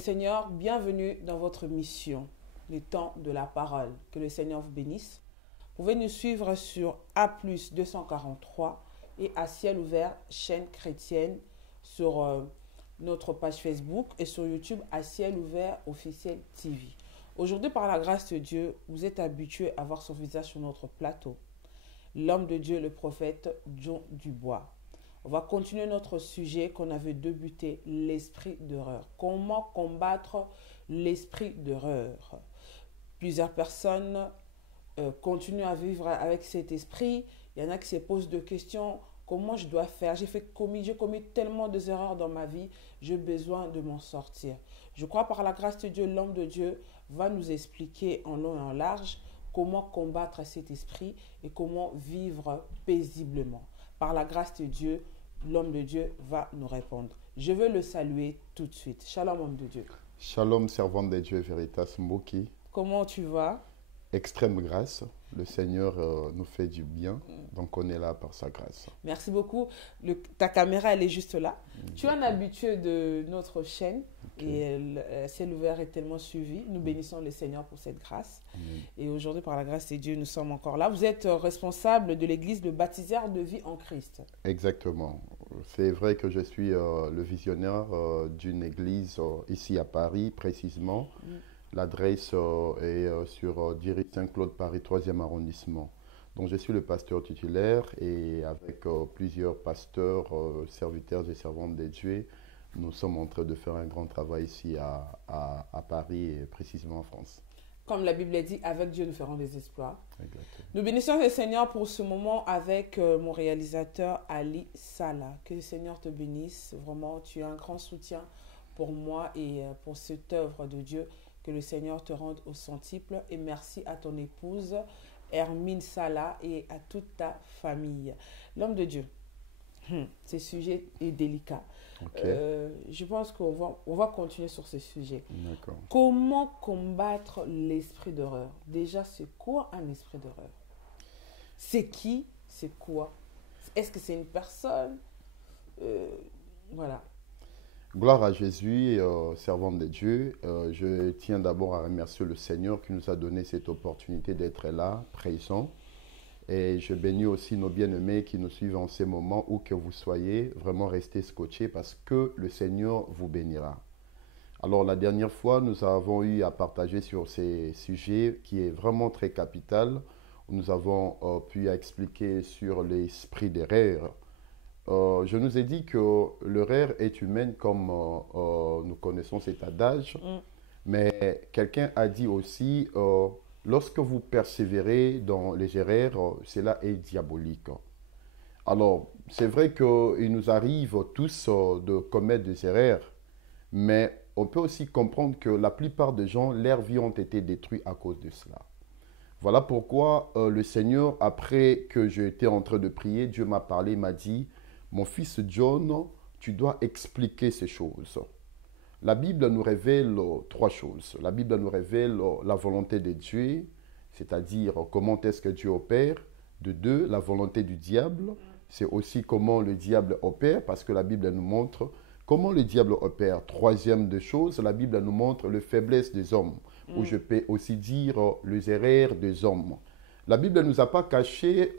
Seigneur, bienvenue dans votre mission, le temps de la parole. Que le Seigneur vous bénisse. Vous pouvez nous suivre sur A+243 et à ciel ouvert, chaîne chrétienne, sur notre page Facebook et sur YouTube à ciel ouvert officiel TV. Aujourd'hui, par la grâce de Dieu, vous êtes habitués à voir son visage sur notre plateau. L'homme de Dieu, le prophète John Dubois. On va continuer notre sujet qu'on avait débuté, l'esprit d'erreur. Comment combattre l'esprit d'erreur? Plusieurs personnes continuent à vivre avec cet esprit. Il y en a qui se posent des questions. Comment je dois faire? J'ai commis tellement d'erreurs dans ma vie. J'ai besoin de m'en sortir. Je crois par la grâce de Dieu, l'homme de Dieu va nous expliquer en long et en large comment combattre cet esprit et comment vivre paisiblement. Par la grâce de Dieu, l'homme de Dieu va nous répondre. Je veux le saluer tout de suite. Shalom, homme de Dieu. Shalom, servant de Dieu, Veritas Mboki. Comment tu vas? Extrême grâce. Le Seigneur nous fait du bien, donc on est là par sa grâce. Merci beaucoup. Ta caméra, elle est juste là. Tu es un habitué de notre chaîne et Ciel ouvert est tellement suivi. Nous bénissons le Seigneur pour cette grâce. Et aujourd'hui, par la grâce de Dieu, nous sommes encore là. Vous êtes responsable de l'église de baptiseurs de vie en Christ. Exactement. C'est vrai que je suis le visionnaire d'une église ici à Paris, précisément. L'adresse est sur Diric Saint-Claude, Paris, 3e arrondissement. Donc, je suis le pasteur titulaire et avec plusieurs pasteurs, serviteurs et servantes de Dieu, nous sommes en train de faire un grand travail ici à Paris et précisément en France. Comme la Bible dit, avec Dieu, nous ferons des exploits. Exactement. Nous bénissons le Seigneur pour ce moment avec mon réalisateur Ali Salah. Que le Seigneur te bénisse. Vraiment, tu es un grand soutien pour moi et pour cette œuvre de Dieu. Que le Seigneur te rende au centuple. Et merci à ton épouse, Hermine Salah, et à toute ta famille. L'homme de Dieu, ce sujet est délicat. Je pense qu'on va continuer sur ce sujet. Comment combattre l'esprit d'horreur? Déjà, c'est quoi un esprit d'horreur? C'est qui? C'est quoi? Est-ce que c'est une personne? Voilà. Gloire à Jésus, servant de Dieu. Je tiens d'abord à remercier le Seigneur qui nous a donné cette opportunité d'être là, présent. Et je bénis aussi nos bien-aimés qui nous suivent en ces moments, où que vous soyez, vraiment restez scotchés parce que le Seigneur vous bénira. Alors la dernière fois, nous avons eu à partager sur ces sujets qui est vraiment très capital. Nous avons pu expliquer sur l'esprit d'erreur. Je nous ai dit que l'erreur est humaine comme nous connaissons cet adage, mais quelqu'un a dit aussi, lorsque vous persévérez dans les erreurs, cela est diabolique. Alors, c'est vrai qu'il nous arrive tous de commettre des erreurs, mais on peut aussi comprendre que la plupart des gens, leurs vies ont été détruites à cause de cela. Voilà pourquoi le Seigneur, après que j'étais en train de prier, Dieu m'a parlé, m'a dit, mon fils John, tu dois expliquer ces choses. La Bible nous révèle trois choses. La Bible nous révèle la volonté de Dieu, c'est-à-dire comment est-ce que Dieu opère. De deux, la volonté du diable. C'est aussi comment le diable opère, parce que la Bible nous montre comment le diable opère. Troisième des choses, la Bible nous montre les faiblesses des hommes, ou je peux aussi dire les erreurs des hommes. La Bible ne nous a pas caché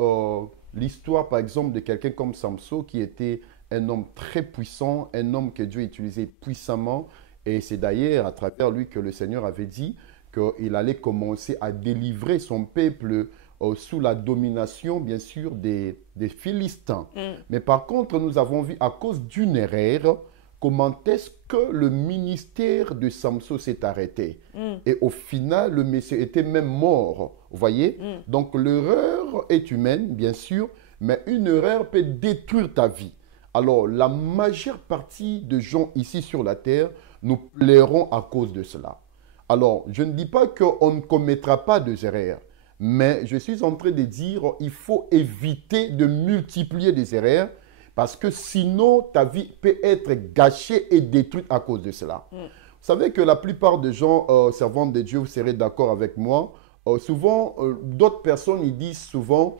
l'histoire, par exemple, de quelqu'un comme Samson, qui était un homme très puissant, un homme que Dieu utilisait puissamment. Et c'est d'ailleurs à travers lui que le Seigneur avait dit qu'il allait commencer à délivrer son peuple sous la domination, bien sûr, des Philistins. Mais par contre, nous avons vu, à cause d'une erreur, comment est-ce que le ministère de Samson s'est arrêté. Et au final, le Messie était même mort. Vous voyez? Donc l'erreur est humaine, bien sûr, mais une erreur peut détruire ta vie. Alors, la majeure partie de gens ici sur la terre, nous plairons à cause de cela. Alors, je ne dis pas qu'on ne commettra pas des erreurs, mais je suis en train de dire qu'il faut éviter de multiplier des erreurs, Parce que sinon, ta vie peut être gâchée et détruite à cause de cela. Vous savez que la plupart des gens servant de Dieu, vous serez d'accord avec moi, souvent, d'autres personnes, ils disent souvent,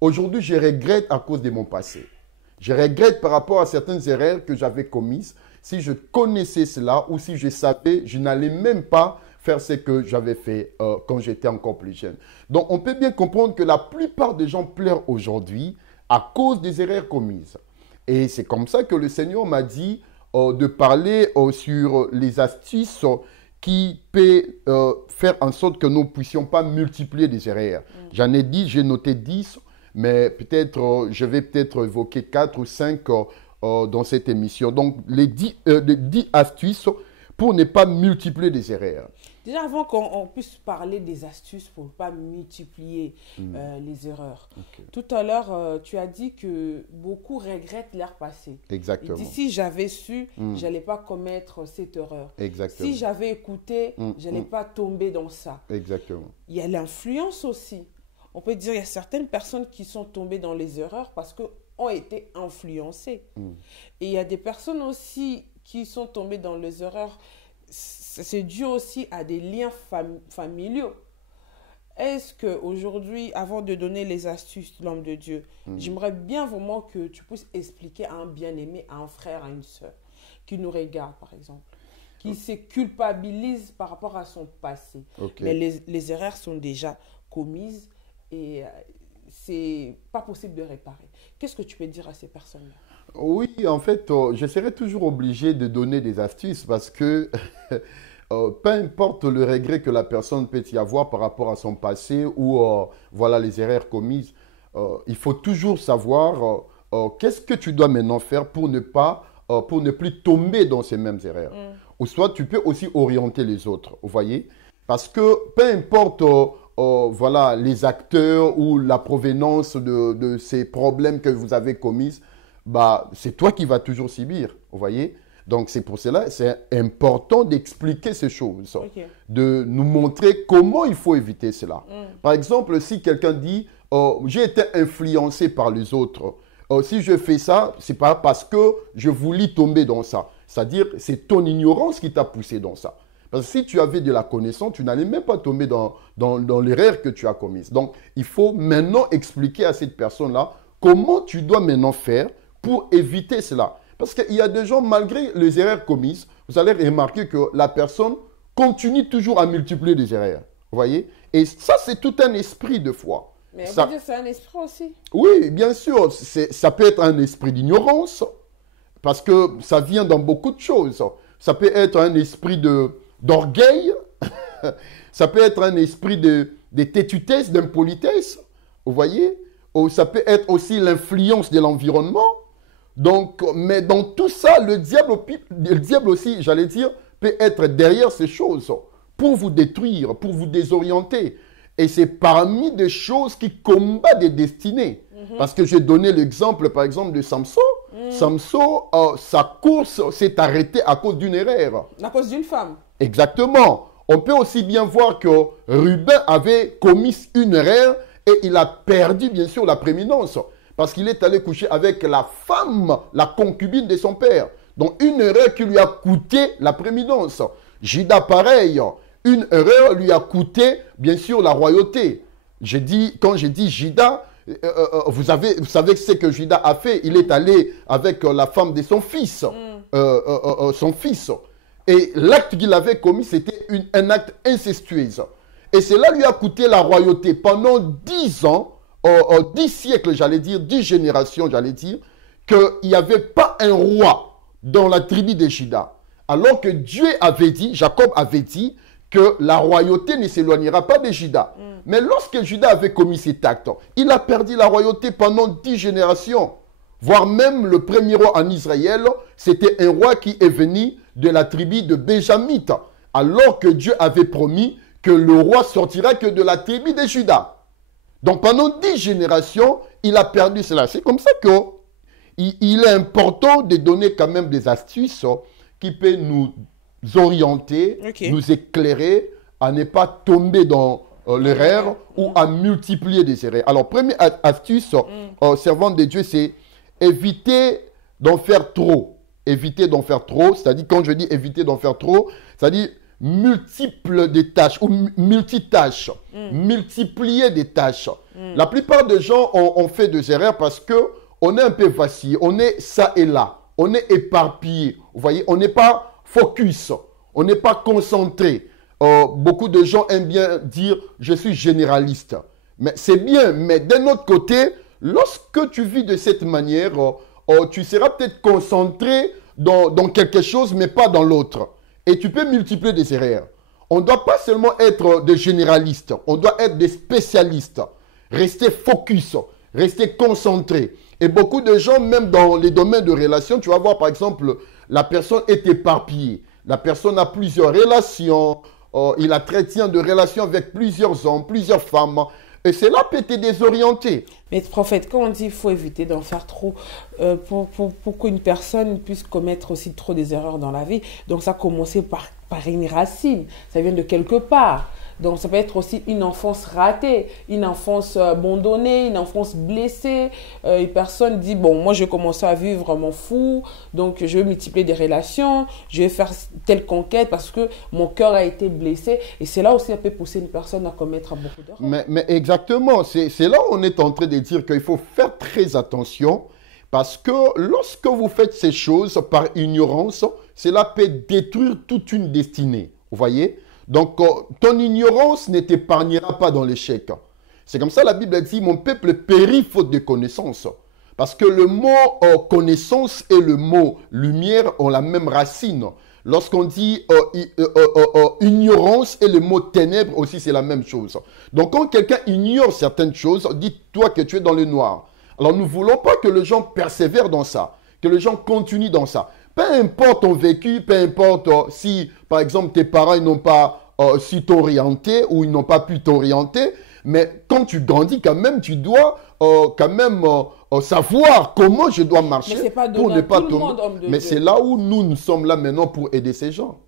aujourd'hui, je regrette à cause de mon passé. Je regrette par rapport à certaines erreurs que j'avais commises. Si je connaissais cela ou si je savais, je n'allais même pas faire ce que j'avais fait quand j'étais encore plus jeune. Donc, on peut bien comprendre que la plupart des gens pleurent aujourd'hui à cause des erreurs commises. Et c'est comme ça que le Seigneur m'a dit de parler sur les astuces qui peuvent faire en sorte que nous ne puissions pas multiplier des erreurs. J'en ai dit, j'ai noté 10, mais peut-être je vais peut-être évoquer 4 ou 5 dans cette émission. Donc, les 10 astuces pour ne pas multiplier des erreurs. Déjà, avant qu'on puisse parler des astuces pour ne pas multiplier les erreurs, tout à l'heure, tu as dit que beaucoup regrettent leur passé. Exactement. Il dit, si j'avais su, je n'allais pas commettre cette erreur. Exactement. Si j'avais écouté, je n'allais pas tomber dans ça. Exactement. Il y a l'influence aussi. On peut dire qu'il y a certaines personnes qui sont tombées dans les erreurs parce qu'ont été influencées. Et il y a des personnes aussi qui sont tombées dans les erreurs. C'est dû aussi à des liens familiaux. Est-ce qu'aujourd'hui, avant de donner les astuces de l'homme de Dieu, j'aimerais bien vraiment que tu puisses expliquer à un bien-aimé, à un frère, à une sœur, qui nous regarde par exemple, qui se culpabilise par rapport à son passé. Mais les erreurs sont déjà commises et c'est pas possible de réparer. Qu'est-ce que tu peux dire à ces personnes-là? Oui, en fait, je serai toujours obligé de donner des astuces parce que peu importe le regret que la personne peut y avoir par rapport à son passé ou voilà les erreurs commises, il faut toujours savoir qu'est-ce que tu dois maintenant faire pour ne plus tomber dans ces mêmes erreurs. Ou soit tu peux aussi orienter les autres, vous voyez? Parce que peu importe voilà, les acteurs ou la provenance de ces problèmes que vous avez commis, bah, c'est toi qui vas toujours subir, vous voyez? Donc, c'est pour cela, c'est important d'expliquer ces choses, de nous montrer comment il faut éviter cela. Par exemple, si quelqu'un dit, j'ai été influencé par les autres, si je fais ça, ce n'est pas parce que je voulais tomber dans ça. C'est-à-dire, c'est ton ignorance qui t'a poussé dans ça. Parce que si tu avais de la connaissance, tu n'allais même pas tomber dans l'erreur que tu as commise. Donc, il faut maintenant expliquer à cette personne-là comment tu dois maintenant faire pour éviter cela. Parce qu'il y a des gens, malgré les erreurs commises, vous allez remarquer que la personne continue toujours à multiplier des erreurs. Vous voyez? Et ça, c'est tout un esprit de foi. Mais on peut dire que c'est un esprit aussi. Oui, bien sûr. Ça peut être un esprit d'ignorance, parce que ça vient dans beaucoup de choses. Ça peut être un esprit d'orgueil. Ça peut être un esprit de têtutesse, d'impolitesse. Vous voyez? Ou ça peut être aussi l'influence de l'environnement. Donc, mais dans tout ça, le diable aussi, j'allais dire, peut être derrière ces choses pour vous détruire, pour vous désorienter. Et c'est parmi des choses qui combattent des destinées. Parce que j'ai donné l'exemple, par exemple, de Samson. Samson, sa course s'est arrêtée à cause d'une erreur. À cause d'une femme. Exactement. On peut aussi bien voir que Ruben avait commis une erreur et il a perdu, bien sûr, la prééminence. Parce qu'il est allé coucher avec la femme, la concubine de son père. Donc, une erreur qui lui a coûté la prééminence. Judas, pareil. Une erreur lui a coûté, bien sûr, la royauté. Quand j'ai dit Judas, vous savez ce que Judas a fait. Il est allé avec la femme de son fils. Son fils. Et l'acte qu'il avait commis, c'était un acte incestueux. Et cela lui a coûté la royauté pendant 10 ans. 10 siècles, j'allais dire, 10 générations, j'allais dire, qu'il n'y avait pas un roi dans la tribu de Juda. Alors que Dieu avait dit, Jacob avait dit, que la royauté ne s'éloignera pas de Juda. Mais lorsque Juda avait commis cet acte, il a perdu la royauté pendant 10 générations. Voire même le premier roi en Israël, c'était un roi qui est venu de la tribu de Benjamite. Alors que Dieu avait promis que le roi sortira que de la tribu de Juda. Donc pendant 10 générations, il a perdu cela. C'est comme ça qu'il est important de donner quand même des astuces qui peuvent nous orienter, nous éclairer à ne pas tomber dans l'erreur ou à multiplier des erreurs. Alors première astuce, servant de Dieu, c'est éviter d'en faire trop. Éviter d'en faire trop, c'est-à-dire, quand je dis éviter d'en faire trop, c'est-à-dire multiples des tâches ou multitâches, multiplier des tâches. La plupart des gens ont fait des erreurs parce qu'on est un peu vacillé, on est ça et là, on est éparpillé, vous voyez, on n'est pas focus, on n'est pas concentré. Beaucoup de gens aiment bien dire « je suis généraliste ». Mais c'est bien, mais d'un autre côté, lorsque tu vis de cette manière, tu seras peut-être concentré dans quelque chose, mais pas dans l'autre. Et tu peux multiplier des erreurs. On ne doit pas seulement être des généralistes, on doit être des spécialistes. Rester focus, rester concentré. Et beaucoup de gens, même dans les domaines de relations, tu vas voir par exemple, la personne est éparpillée. La personne a plusieurs relations, il entretient de relations avec plusieurs hommes, plusieurs femmes. Et cela peut te désorienter. Mais prophète, quand on dit qu'il faut éviter d'en faire trop, pour qu'une personne puisse commettre aussi trop des erreurs dans la vie, donc ça a commencé par une racine, ça vient de quelque part. Donc ça peut être aussi une enfance ratée, une enfance abandonnée, une enfance blessée. Une personne dit, bon, moi je vais commencer à vivre mon fou, donc je vais multiplier des relations, je vais faire telle conquête parce que mon cœur a été blessé. Et c'est là aussi ça peut pousser une personne à commettre beaucoup d'erreurs. Mais exactement, c'est là où on est en train de dire qu'il faut faire très attention parce que lorsque vous faites ces choses par ignorance, cela peut détruire toute une destinée, vous voyez? Donc, ton ignorance ne t'épargnera pas dans l'échec. C'est comme ça la Bible dit, mon peuple périt faute de connaissance. Parce que le mot connaissance et le mot lumière ont la même racine. Lorsqu'on dit ignorance et le mot ténèbres aussi, c'est la même chose. Donc, quand quelqu'un ignore certaines choses, dis-toi que tu es dans le noir. Alors, nous ne voulons pas que les gens persévèrent dans ça, que les gens continuent dans ça. Peu importe ton vécu, peu importe si, par exemple, tes parents n'ont pas su t'orienter ou ils n'ont pas pu t'orienter, mais quand tu grandis, quand même, tu dois savoir comment je dois marcher pour ne pas tomber. Mais c'est là où nous sommes là maintenant pour aider ces gens.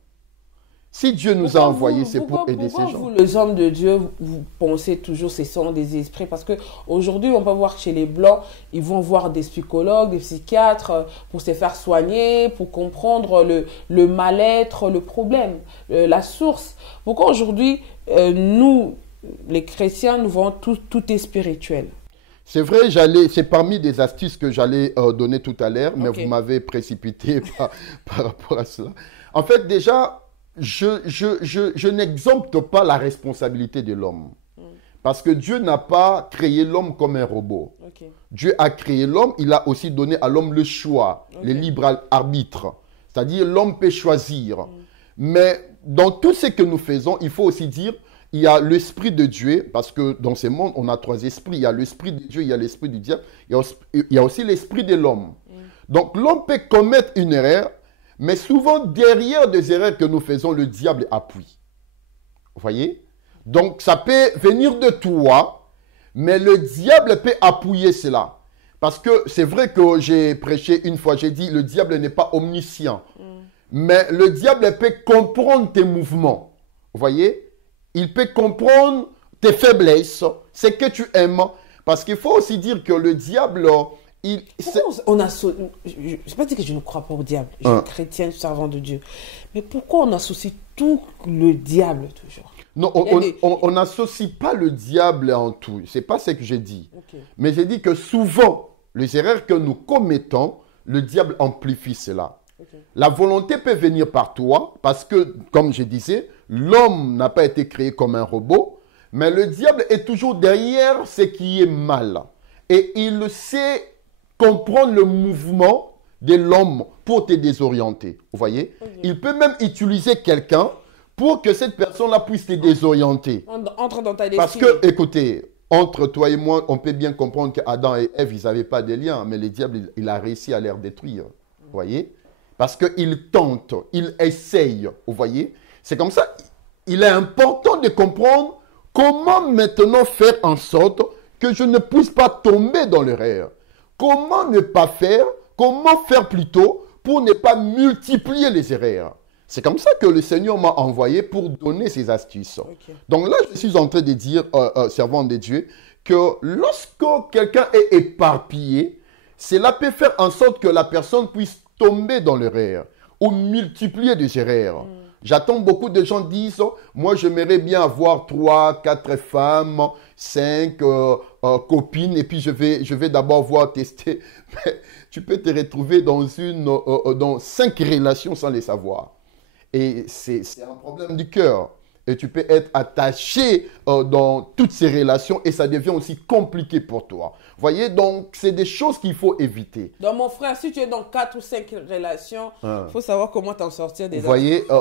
Si Dieu nous a envoyés, c'est pour aider ces gens. Vous, les hommes de Dieu, vous pensez toujours que ce sont des esprits? Parce qu'aujourd'hui, on peut voir chez les Blancs, ils vont voir des psychologues, des psychiatres pour se faire soigner, pour comprendre le mal-être, le problème, la source. Pourquoi aujourd'hui, nous, les chrétiens, nous voyons tout est spirituel? C'est vrai, c'est parmi des astuces que j'allais donner tout à l'heure, mais vous m'avez précipité par rapport à cela. En fait, déjà, je n'exempte pas la responsabilité de l'homme. Parce que Dieu n'a pas créé l'homme comme un robot. Dieu a créé l'homme, il a aussi donné à l'homme le choix, le libre arbitre. C'est-à-dire l'homme peut choisir. Mais dans tout ce que nous faisons, il faut aussi dire, il y a l'esprit de Dieu, parce que dans ce monde, on a trois esprits. Il y a l'esprit de Dieu, il y a l'esprit du diable, il y a aussi l'esprit de l'homme. Donc l'homme peut commettre une erreur, mais souvent, derrière des erreurs que nous faisons, le diable appuie. Vous voyez? Donc, ça peut venir de toi, mais le diable peut appuyer cela. Parce que c'est vrai que j'ai prêché une fois, j'ai dit, le diable n'est pas omniscient. Mais le diable peut comprendre tes mouvements. Vous voyez? Il peut comprendre tes faiblesses, ce que tu aimes. Parce qu'il faut aussi dire que le diable... je ne sais pas dire que je ne crois pas au diable. Je suis chrétien, servant de Dieu. Mais pourquoi on associe tout le diable toujours? Non, on n'associe pas le diable en tout. Ce n'est pas ce que j'ai dit. Mais j'ai dit que souvent, les erreurs que nous commettons, le diable amplifie cela. La volonté peut venir par toi parce que, comme je disais, l'homme n'a pas été créé comme un robot. Mais le diable est toujours derrière ce qui est mal. Et il sait comprendre le mouvement de l'homme pour te désorienter. Vous voyez? Il peut même utiliser quelqu'un pour que cette personne-là puisse te désorienter. Entre dans ta destinée. Parce que, écoutez, entre toi et moi, on peut bien comprendre qu'Adam et Ève, ils n'avaient pas de lien, mais le diable, il a réussi à les détruire. Vous voyez? Parce qu'il tente, il essaye. Vous voyez? C'est comme ça. Il est important de comprendre comment maintenant faire en sorte que je ne puisse pas tomber dans l'erreur. Comment ne pas faire, comment faire plutôt pour ne pas multiplier les erreurs. C'est comme ça que le Seigneur m'a envoyé pour donner ces astuces. Donc là, je suis en train de dire, servant de Dieu, que lorsque quelqu'un est éparpillé, cela peut faire en sorte que la personne puisse tomber dans l'erreur ou multiplier des erreurs. J'attends beaucoup de gens disent, moi j'aimerais bien avoir 3, 4 femmes, 5 copines et puis je vais d'abord voir tester. Mais tu peux te retrouver dans 5 relations sans les savoir. Et c'est un problème du cœur. Et tu peux être attaché dans toutes ces relations et ça devient aussi compliqué pour toi. Vous voyez, donc c'est des choses qu'il faut éviter. Donc mon frère, si tu es dans 4 ou 5 relations, il faut savoir comment t'en sortir des Vous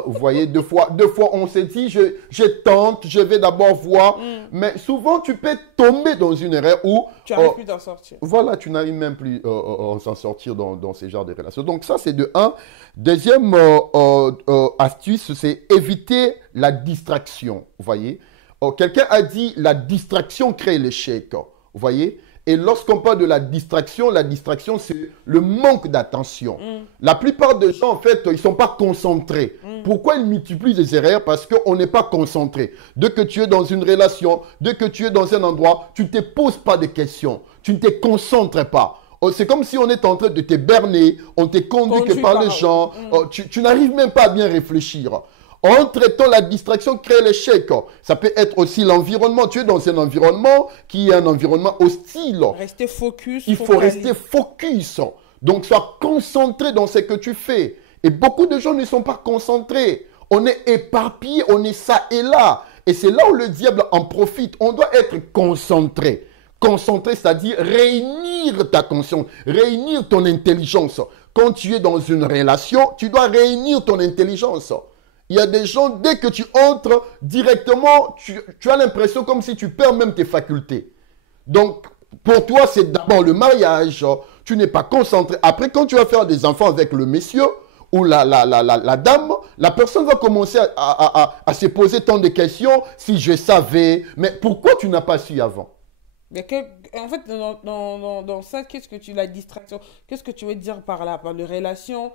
voyez, deux fois on s'est dit, je tente, je vais d'abord voir. Mais souvent tu peux tomber dans une erreur où... Tu n'arrives plus d'en sortir. Voilà, tu n'arrives même plus à s'en sortir dans ces genres de relations. Donc ça c'est de 1. Deuxième astuce, c'est éviter la distraction. Vous voyez, quelqu'un a dit la distraction crée l'échec. Vous voyez, et lorsqu'on parle de la distraction c'est le manque d'attention. La plupart des gens en fait, ils ne sont pas concentrés. Pourquoi ils multiplient les erreurs? Parce qu'on n'est pas concentré. Dès que tu es dans une relation, dès que tu es dans un endroit, tu ne te poses pas de questions, tu ne te concentres pas. C'est comme si on est en train de te berner, on te conduit que par les gens, tu n'arrives même pas à bien réfléchir. Entre-temps, la distraction crée l'échec. Ça peut être aussi l'environnement. Tu es dans un environnement qui est un environnement hostile. Rester focus. Il faut rester focus. Donc, sois concentré dans ce que tu fais. Et beaucoup de gens ne sont pas concentrés. On est éparpillé, on est ça et là. Et c'est là où le diable en profite. On doit être concentré. Concentré, c'est-à-dire réunir ta conscience, réunir ton intelligence. Quand tu es dans une relation, tu dois réunir ton intelligence. Il y a des gens, dès que tu entres directement, tu as l'impression comme si tu perds même tes facultés. Donc, pour toi, c'est d'abord le mariage. Tu n'es pas concentré. Après, quand tu vas faire des enfants avec le monsieur ou la dame, la personne va commencer à se poser tant de questions. Si je savais, mais pourquoi tu n'as pas su avant? Mais en fait, dans ça, qu'est-ce que la distraction, qu'est-ce que tu veux dire par là, par les relations,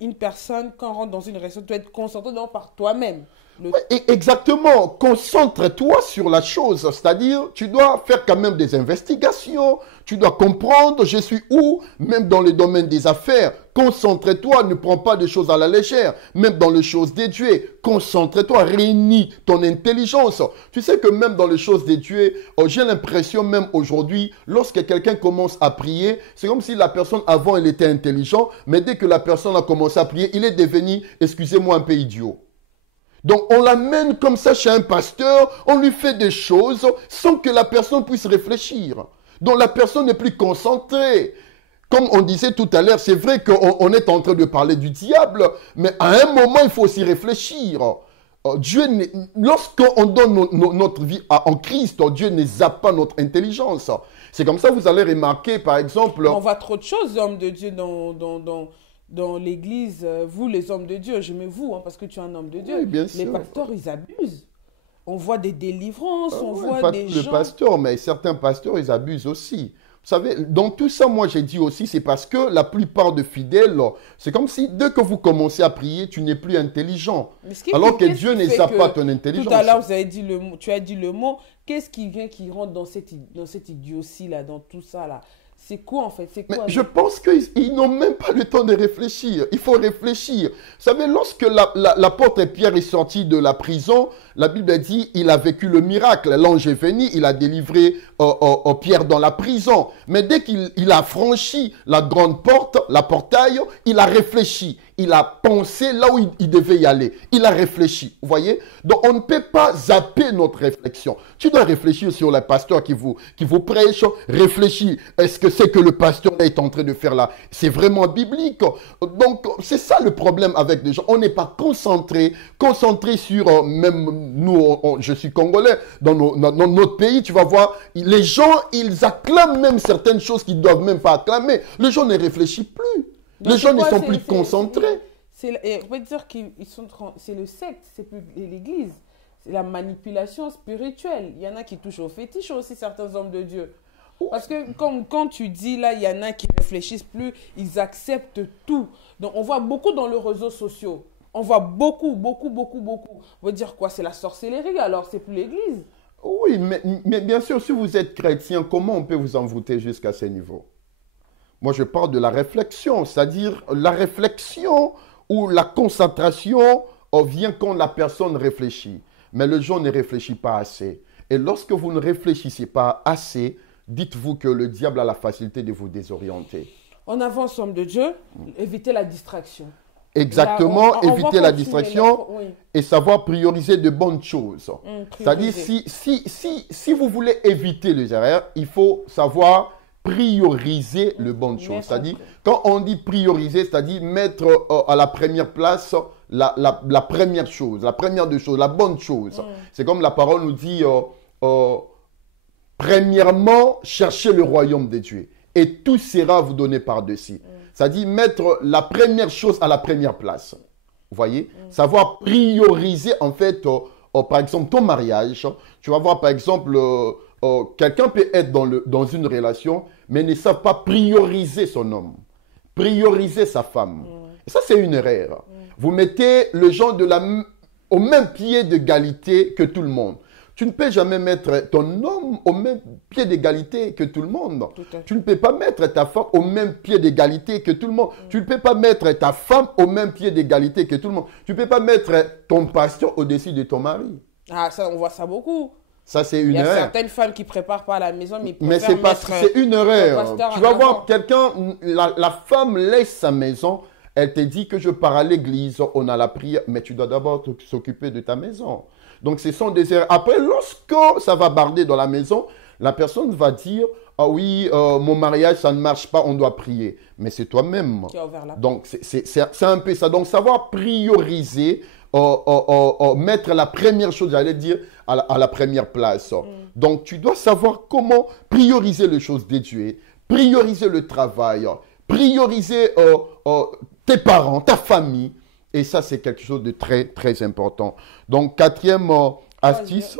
une personne, quand on rentre dans une relation, doit être concentrée par toi-même. Exactement, concentre-toi sur la chose, c'est-à-dire tu dois faire quand même des investigations, tu dois comprendre je suis où, même dans le domaine des affaires, concentre-toi, ne prends pas des choses à la légère, même dans les choses de Dieu, concentre-toi, réunis ton intelligence. Tu sais que même dans les choses de Dieu, j'ai l'impression même aujourd'hui, lorsque quelqu'un commence à prier, c'est comme si la personne avant elle était intelligente, mais dès que la personne a commencé à prier, il est devenu, excusez-moi, un peu idiot. Donc, on l'amène comme ça chez un pasteur, on lui fait des choses sans que la personne puisse réfléchir. Donc, la personne n'est plus concentrée. Comme on disait tout à l'heure, c'est vrai qu'on est en train de parler du diable, mais à un moment, il faut aussi réfléchir. Lorsqu'on donne notre vie en Christ, Dieu ne zappe pas notre intelligence. C'est comme ça, vous allez remarquer, par exemple... On voit trop de choses, hommes de Dieu, dans l'église, vous les hommes de Dieu, je mets vous, parce que tu es un homme de Dieu. Oui, bien les sûr. pasteurs, ils abusent. On voit des délivrances, on voit pas des tous les gens... pasteurs, mais certains pasteurs, ils abusent aussi. Vous savez, dans tout ça, moi, j'ai dit aussi, c'est parce que la plupart de fidèles, c'est comme si, dès que vous commencez à prier, tu n'es plus intelligent. Alors que Dieu ne zappe pas ton intelligence. Tout à l'heure, tu as dit le mot, qu'est-ce qui vient, qui rentre dans cette idiotie-là, dans tout ça, là? C'est quoi en fait? C'est quoi? Mais je pense qu'ils n'ont même pas le temps de réfléchir. Il faut réfléchir. Vous savez, lorsque l'apôtre Pierre est sorti de la prison, la Bible dit il a vécu le miracle. L'ange est venu, il a délivré Pierre dans la prison. Mais dès qu'il a franchi la grande porte, la portail, il a réfléchi. Il a pensé là où il devait y aller. Il a réfléchi. Vous voyez? Donc, on ne peut pas zapper notre réflexion. Tu dois réfléchir sur le pasteur qui vous prêche. Réfléchis. Est-ce que c'est que le pasteur est en train de faire là? C'est vraiment biblique. Donc, c'est ça le problème avec les gens. On n'est pas concentré sur, même nous, je suis congolais, dans notre pays, tu vas voir, les gens, ils acclament même certaines choses qu'ils ne doivent même pas acclamer. Les gens ne réfléchissent plus. Les gens ne sont plus concentrés. On va dire que c'est le secte, c'est plus l'église. C'est la manipulation spirituelle. Il y en a qui touchent au fétiche aussi, certains hommes de Dieu. Parce que quand tu dis là, il y en a qui ne réfléchissent plus, ils acceptent tout. Donc on voit beaucoup dans les réseaux sociaux. On voit beaucoup. On veut dire quoi? C'est la sorcellerie, alors c'est plus l'église. Oui, mais bien sûr, si vous êtes chrétien, comment on peut vous envoûter jusqu'à ce niveau? Moi, je parle de la réflexion, c'est-à-dire la réflexion ou la concentration vient quand la personne réfléchit. Mais le gens ne réfléchit pas assez. Et lorsque vous ne réfléchissez pas assez, dites-vous que le diable a la facilité de vous désorienter. En avance, homme de Dieu, éviter la distraction. Exactement, Là, on éviter va la continuer distraction oui. et savoir prioriser de bonnes choses. C'est-à-dire, si vous voulez éviter les erreurs, il faut savoir prioriser les bonnes choses. C'est-à-dire, quand on dit prioriser, c'est-à-dire mettre à la première place la première chose, la première des choses, la bonne chose. C'est comme la parole nous dit, premièrement, cherchez le royaume de Dieu et tout sera vous donné par-dessus. C'est-à-dire mettre la première chose à la première place. Vous voyez? Savoir prioriser en fait, par exemple, ton mariage. Tu vas voir par exemple, quelqu'un peut être dans une relation, mais ne savent pas prioriser son homme, prioriser sa femme. Et ça, c'est une erreur. Vous mettez le genre au même pied d'égalité que tout le monde. Tu ne peux jamais mettre ton homme au même pied d'égalité que tout le monde. Tu ne peux pas mettre ta femme au même pied d'égalité que tout le monde. Tu ne peux pas mettre ta femme au même pied d'égalité que tout le monde. Tu ne peux pas mettre ton pasteur au-dessus de ton mari. Ah, ça, on voit ça beaucoup. Ça, c'est une erreur. Il y a certaines femmes qui ne préparent pas à la maison, mais c'est une erreur. Tu vas voir quelqu'un, la femme laisse sa maison, elle te dit que je pars à l'église, on a la prière, mais tu dois d'abord s'occuper de ta maison. Donc, ce sont des erreurs. Après, lorsque ça va barder dans la maison, la personne va dire, ah oui, mon mariage, ça ne marche pas, on doit prier. Mais c'est toi-même. Donc, c'est un peu ça. Donc, savoir prioriser, mettre la première chose, j'allais dire, à la première place. Donc, tu dois savoir comment prioriser les choses de Dieu, prioriser le travail, prioriser tes parents, ta famille. Et ça, c'est quelque chose de très, très important. Donc, quatrième astuce.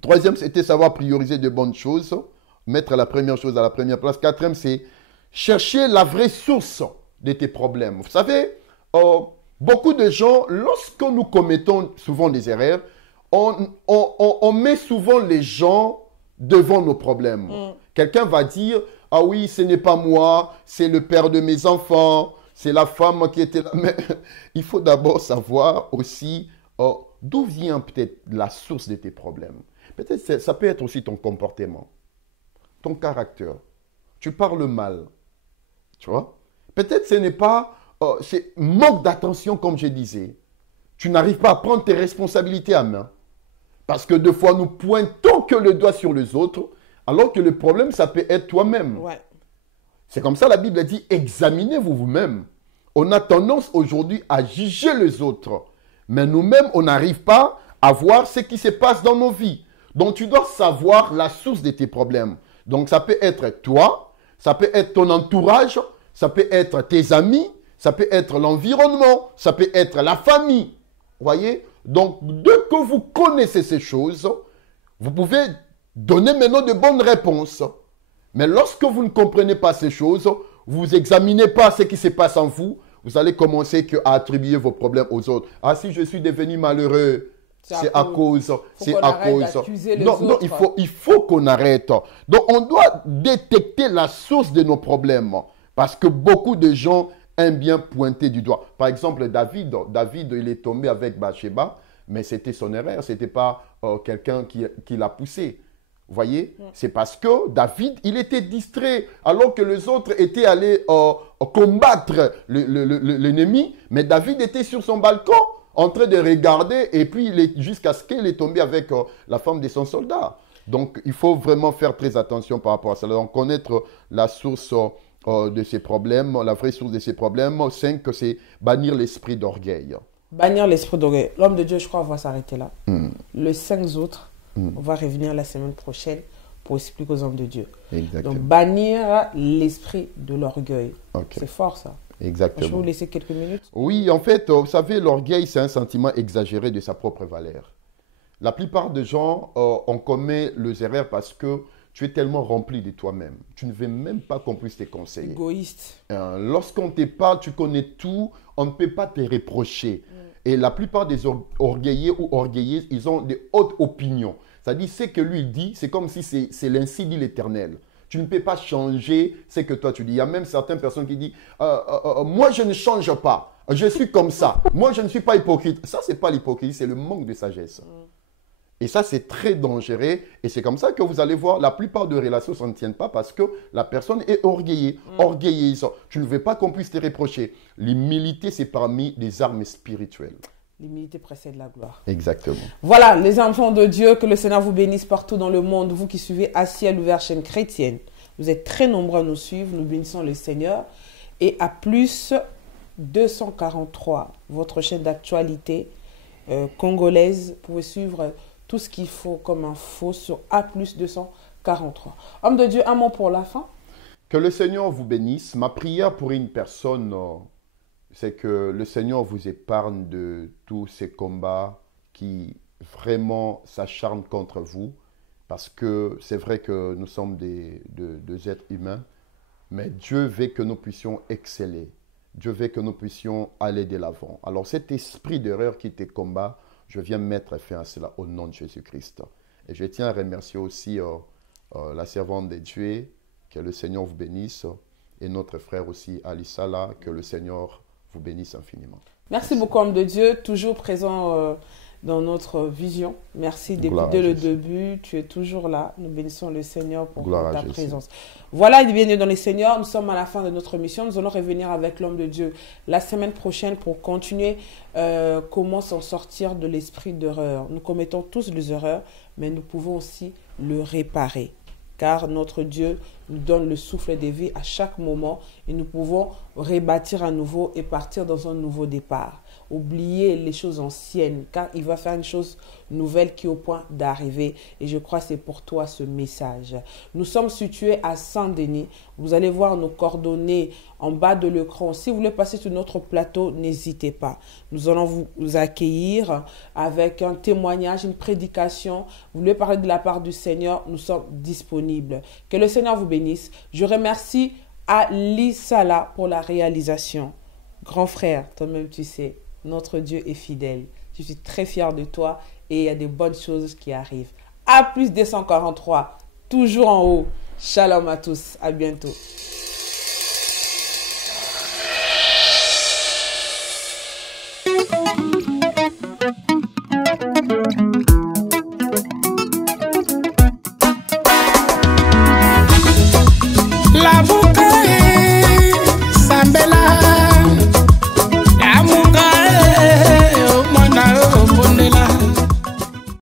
Troisième, c'était savoir prioriser de bonnes choses. Mettre la première chose à la première place. Quatrième, c'est chercher la vraie source de tes problèmes. Vous savez, beaucoup de gens, lorsque nous commettons souvent des erreurs, on met souvent les gens devant nos problèmes. Quelqu'un va dire, ah oui, ce n'est pas moi, c'est le père de mes enfants. C'est la femme qui était là. Mais il faut d'abord savoir aussi d'où vient peut-être la source de tes problèmes. Peut-être ça peut être aussi ton comportement, ton caractère. Tu parles mal, tu vois. Peut-être ce n'est pas, c'est manque d'attention comme je disais. Tu n'arrives pas à prendre tes responsabilités à main. Parce que des fois, nous pointons que le doigt sur les autres, alors que le problème, ça peut être toi-même. Ouais. C'est comme ça, la Bible dit, examinez-vous vous-même. On a tendance aujourd'hui à juger les autres. Mais nous-mêmes, on n'arrive pas à voir ce qui se passe dans nos vies. Donc, tu dois savoir la source de tes problèmes. Donc, ça peut être toi, ça peut être ton entourage, ça peut être tes amis, ça peut être l'environnement, ça peut être la famille. Vous voyez? Donc, dès que vous connaissez ces choses, vous pouvez donner maintenant de bonnes réponses. Mais lorsque vous ne comprenez pas ces choses, vous examinez pas ce qui se passe en vous, vous allez commencer à attribuer vos problèmes aux autres. Ah, si je suis devenu malheureux, c'est à cause. C'est à cause. Non, il faut qu'on arrête. Donc, on doit détecter la source de nos problèmes. Parce que beaucoup de gens aiment bien pointer du doigt. Par exemple, David, il est tombé avec Bathsheba, mais c'était son erreur. Ce n'était pas quelqu'un qui l'a poussé. Vous voyez, c'est parce que David, il était distrait, alors que les autres étaient allés combattre l'ennemi. Mais David était sur son balcon, en train de regarder, et puis jusqu'à ce qu'il est tombé avec la femme de son soldat. Donc, il faut vraiment faire très attention par rapport à ça. Donc, connaître la source de ces problèmes, la vraie source de ces problèmes. 5, c'est bannir l'esprit d'orgueil. Bannir l'esprit d'orgueil. L'homme de Dieu, je crois, on va s'arrêter là. Les 5 autres, on va revenir la semaine prochaine pour expliquer aux hommes de Dieu. Exactement. Donc, bannir l'esprit de l'orgueil. Okay. C'est fort, ça. Exactement. Je vais vous laisser quelques minutes. Oui, en fait, vous savez, l'orgueil, c'est un sentiment exagéré de sa propre valeur. La plupart des gens, on commet les erreurs parce que tu es tellement rempli de toi-même. Tu ne veux même pas qu'on puisse te conseiller. Égoïste. Lorsqu'on te parle, tu connais tout, on ne peut pas te reprocher. Et la plupart des orgueilleux ou orgueilleuses, ils ont des hautes opinions. C'est-à-dire, ce que lui dit, c'est comme si c'est l'ainsi dit l'Éternel. Tu ne peux pas changer ce que toi tu dis. Il y a même certaines personnes qui disent moi je ne change pas, je suis comme ça, moi je ne suis pas hypocrite. Ça, ce n'est pas l'hypocrisie, c'est le manque de sagesse. Et ça, c'est très dangereux. Et c'est comme ça que vous allez voir, la plupart de relations ne s'en tiennent pas parce que la personne est orgueilleuse. Tu ne veux pas qu'on puisse te reprocher. L'humilité, c'est parmi les armes spirituelles. L'humilité précède la gloire. Exactement. Voilà, les enfants de Dieu, que le Seigneur vous bénisse partout dans le monde. Vous qui suivez À Ciel Ouvert, chaîne chrétienne. Vous êtes très nombreux à nous suivre. Nous bénissons le Seigneur. Et à plus 243, votre chaîne d'actualité congolaise. Vous pouvez suivre tout ce qu'il faut comme info sur A plus 243. Homme de Dieu, un mot pour la fin. Que le Seigneur vous bénisse. Ma prière pour une personne, c'est que le Seigneur vous épargne de tous ces combats qui vraiment s'acharnent contre vous. Parce que c'est vrai que nous sommes des êtres humains, mais Dieu veut que nous puissions exceller. Dieu veut que nous puissions aller de l'avant. Alors cet esprit d'erreur qui te combat, je viens mettre fin à cela au nom de Jésus-Christ. Et je tiens à remercier aussi la servante de Dieu, que le Seigneur vous bénisse, et notre frère aussi, Ali Salah, que le Seigneur vous bénisse infiniment. Merci beaucoup, homme de Dieu, toujours présent dans notre vision. Merci dès le début, tu es toujours là. Nous bénissons le Seigneur pour ta présence. Voilà, bienvenue dans le Seigneur. Nous sommes à la fin de notre mission. Nous allons revenir avec l'homme de Dieu la semaine prochaine pour continuer comment s'en sortir de l'esprit d'erreur. Nous commettons tous des erreurs, mais nous pouvons aussi le réparer. Car notre Dieu nous donne le souffle de vie à chaque moment et nous pouvons rebâtir à nouveau et partir dans un nouveau départ. Oubliez les choses anciennes, car il va faire une chose nouvelle qui est au point d'arriver. Et je crois que c'est pour toi ce message. Nous sommes situés à Saint-Denis. Vous allez voir nos coordonnées en bas de l'écran. Si vous voulez passer sur notre plateau, n'hésitez pas. Nous allons vous accueillir avec un témoignage, une prédication. Vous voulez parler de la part du Seigneur, nous sommes disponibles. Que le Seigneur vous bénisse. Je remercie Ali Salah pour la réalisation. Grand frère, toi-même tu sais, notre Dieu est fidèle. Je suis très fier de toi et il y a des bonnes choses qui arrivent. A plus 243, toujours en haut. Shalom à tous, à bientôt.